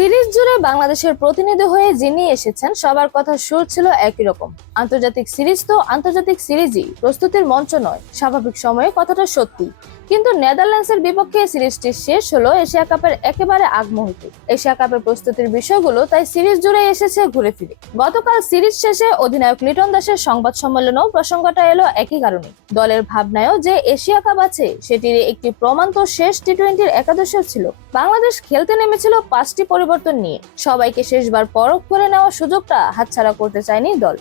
Series জুড়ে বাংলাদেশের প্রতিনিধি হয়ে যিনি এসেছেন সবার কথা সুর ছিল একই রকম। আন্তর্জাতিক সিরিজ তো আন্তর্জাতিক সিরিজই, প্রস্তুতির মঞ্চ নয়। স্বাভাবিক সময়ে কথাটা সত্যি, কিন্তু নেদারল্যান্ডসের বিপক্ষে সিরিজটি শেষ হলো এশিয়া কাপের একেবারে আগ মুহূর্তে। এশিয়া কাপের প্রস্তুতির বিষয়গুলো তাই সিরিজ জুড়ে এসেছে ঘুরে ফিরে। গতকাল সিরিজ শেষে অধিনায়ক লিটন দাসের সংবাদ সম্মেলনেও প্রসঙ্গটা এলো একই কারণে। দলের ভাবনায়ও যে এশিয়া কাপ আছে সেটির একটি প্রমাণ তো শেষ টি-20 একাদশেও ছিল। বাংলাদেশ খেলতে নেমেছিল 5টি পরিবর্তন নিয়ে। সবাইকে শেষবার পরখ করে নেওয়ার সুযোগটা হাতছাড়া করতে চায়নি দল।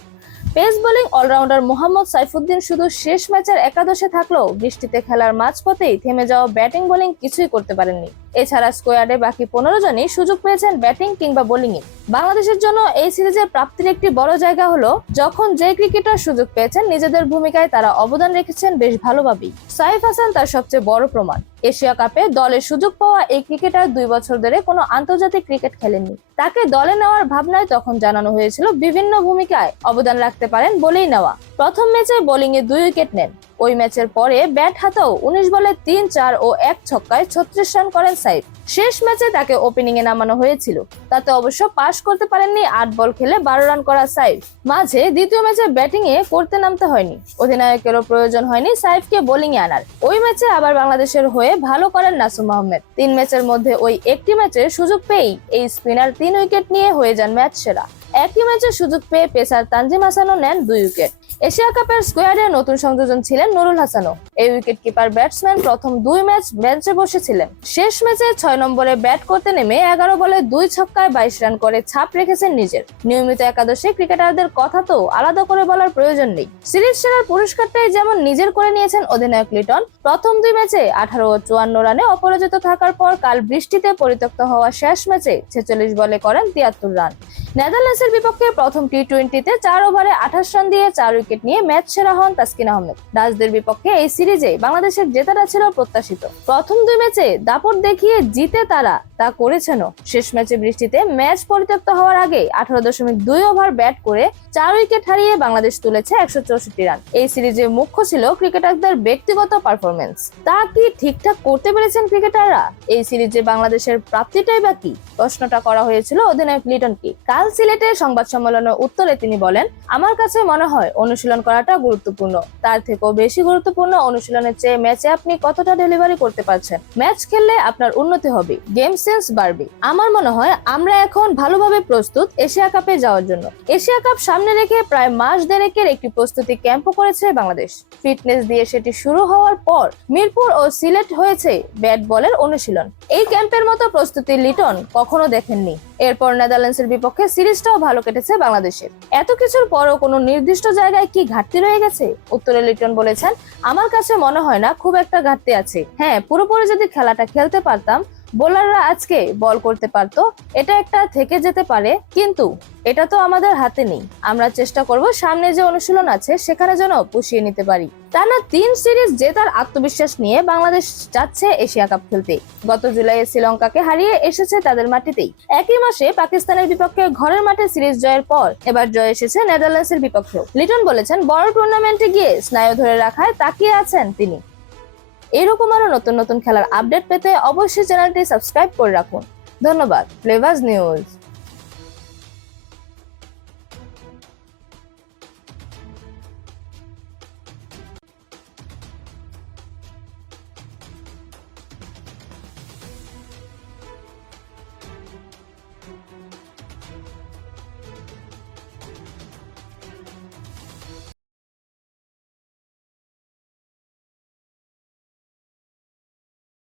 Pace bowling allrounder Mohammad Saifuddin শুধু শেষ ম্যাচের একাদশে থাকলেও বৃষ্টিতে খেলার মাঝপথেই থেমে যাওয়া ব্যাটিং বোলিং কিছুই করতে পারেননি। এছাড়া স্কোয়াডে বাকি 15 জনই সুযোগ পেয়েছেন ব্যাটিং কিংবা বোলিং এ। বাংলাদেশের জন্য এই সিরিজের প্রাপ্তির একটি বড় জায়গা হলো যখন যে ক্রিকেটার সুযোগ পেয়েছেন নিজেদের ভূমিকায় তারা অবদান রেখেছেন বেশ ভালোভাবেই। সাইফ হাসান তার সবচেয়ে বড় প্রমাণ। এশিয়া কাপে দলে সুযোগ পাওয়া এই ক্রিকেটার 2 বছর ধরে কোনো আন্তর্জাতিক ক্রিকেট খেলেননি। তাকে দলে নেওয়ার ভাবনায় তখন জানানো হয়েছিল বিভিন্ন ভূমিকায় অবদান রাখতে পারেন বলেই নেওয়া। প্রথম ম্যাচে বোলিং এ 2 উইকেট নেন। ওই ম্যাচের পরে ব্যাট হাতেও 19 বলে 3, 4 ও 1 ছক্কায় 36 রান করেন সাইফ। শেষ ম্যাচে তাকে ওপেনিং এ নামানো হয়েছিল, তাতে অবশ্য পাস করতে পারেননি 8 বল খেলে 12 রান করা সাইফ। মাঝে দ্বিতীয় ম্যাচে ব্যাটিং এ করতে নামতে হয়নি, অধিনায়কেরও প্রয়োজন হয়নি সাইফকে বোলিং এ আনার। ওই ম্যাচে আবার বাংলাদেশের হয়ে ভালো করেন নাসুম আহমেদ। 3 ম্যাচের মধ্যে ওই একটি ম্যাচে সুযোগ পেয়েই এই স্পিনার 3 উইকেট নিয়ে হয়ে যান ম্যাচ সেরা। একই ম্যাচে সুযোগ পেয়ে পেসার তানজিম হাসানও নেন 2 উইকেট। এশিয়া কাপের স্কোয়াডে নতুন সংযোজন ছিলেন নুরুল হাসানও। এই উইকেট কিপার ব্যাটসম্যান প্রথম 2 ম্যাচ বেঞ্চে বসেছিলেন। শেষ ম্যাচে 6 নম্বরে ব্যাট করতে নেমে 11 বলে 2 ছক্কায় 22 রান করে ছাপ রেখেছেন নিজের। নিয়মিত একাদশে ক্রিকেটারদের কথা তো আলাদা করে বলার প্রয়োজন নেই। সিরিজ সেরার পুরস্কারটাই যেমন নিজের করে নিয়েছেন অধিনায়ক লিটন। প্রথম 2 ম্যাচে 18 ও 54 রানে অপরাজিত থাকার পর কাল বৃষ্টিতে পরিত্যক্ত হওয়া শেষ ম্যাচে 46 বলে করেন 73 রান। নেদারল্যান্ডসের বিপক্ষে প্রথম টি-20তে 4 ওভারে 28 রান দিয়ে 4 উইকেট নিয়ে ম্যাচ সেরা হন তাসকিন আহমেদ। ডাচদের বিপক্ষে এই সিরিজে বাংলাদেশের জেতাটা ছিল প্রত্যাশিত। প্রথম 2 ম্যাচে দাপট দেখিয়ে জিতে তারা তা করেছেনও। শেষ ম্যাচে বৃষ্টিতে ম্যাচ পরিত্যক্ত হওয়ার আগে 18.2 ওভার ব্যাট করে 4 উইকেট হারিয়ে বাংলাদেশ তুলেছে 164 রান। এই সিরিজে মুখ্য ছিল ক্রিকেটারদের ব্যক্তিগত পারফরমেন্স। তা কি ঠিকঠাক করতে পেরেছেন ক্রিকেটাররা? এই সিরিজে বাংলাদেশের প্রাপ্তিটাই বাকি প্রশ্নটা করা হয়েছিল অধিনায়ক লিটনকে। কাল সিলেটে সংবাদ সম্মেলনের উত্তরে তিনি বলেন, আমার কাছে মনে হয় অনুশীলন করাটা গুরুত্বপূর্ণ। তার থেকেও বেশি গুরুত্বপূর্ণ অনুশীলনের চেয়ে ম্যাচে আপনি কতটা ডেলিভারি করতে পারছেন। ম্যাচ খেললে আপনার উন্নতি হবে, গেম সেন্স বাড়বে। আমার মনে হয় আমরা এখন ভালোভাবে প্রস্তুত এশিয়া কাপে যাওয়ার জন্য। এশিয়া কাপ সামনে রেখে প্রায় মাস দেড়েকের একটি প্রস্তুতি ক্যাম্পও করেছে বাংলাদেশ। ফিটনেস দিয়ে সেটি শুরু হওয়ার পর মিরপুর ও সিলেট হয়েছে ব্যাট বলের অনুশীলন। এই ক্যাম্পের মতো প্রস্তুতি লিটন কখনো দেখেননি। এরপর নেদারল্যান্ডসের বিপক্ষে সিরিজটাও ভালো কেটেছে বাংলাদেশের। এত কিছুর পরও কোনো নির্দিষ্ট জায়গায় কি ঘাটতি রয়ে গেছে? উত্তরে লিটন বলেছেন, আমার কাছে মনে হয় না খুব একটা ঘাটতি আছে। হ্যাঁ, পুরোপুরি যদি খেলাটা খেলতে পারতাম, বোলাররা আজকে বল করতে পারতো, এটা একটা থেকে যেতে পারে, কিন্তু এটা তো আমাদের হাতে নেই। আমরা চেষ্টা করব সামনে যে অনুশীলন আছে সেখানে যেন পুষিয়ে নিতে পারি। টানা 3 সিরিজ জেতার আত্মবিশ্বাস নিয়ে বাংলাদেশ যাচ্ছে এশিয়া কাপ খেলতে। গত জুলাইয়ে শ্রীলঙ্কাকে হারিয়ে এসেছে তাদের মাটিতেই। একই মাসে পাকিস্তানের বিপক্ষে ঘরের মাঠে সিরিজ জয়ের পর এবার জয় এসেছে নেদারল্যান্ডসের বিপক্ষেও। লিটন বলেছেন, বড় টুর্নামেন্টে গিয়ে স্নায়ু ধরে রাখায় তাকিয়ে আছেন তিনি। এরকম আরো নতুন নতুন খেলার আপডেট পেতে অবশ্যই চ্যানেলটি সাবস্ক্রাইব করে রাখুন। ধন্যবাদ। Flavours news.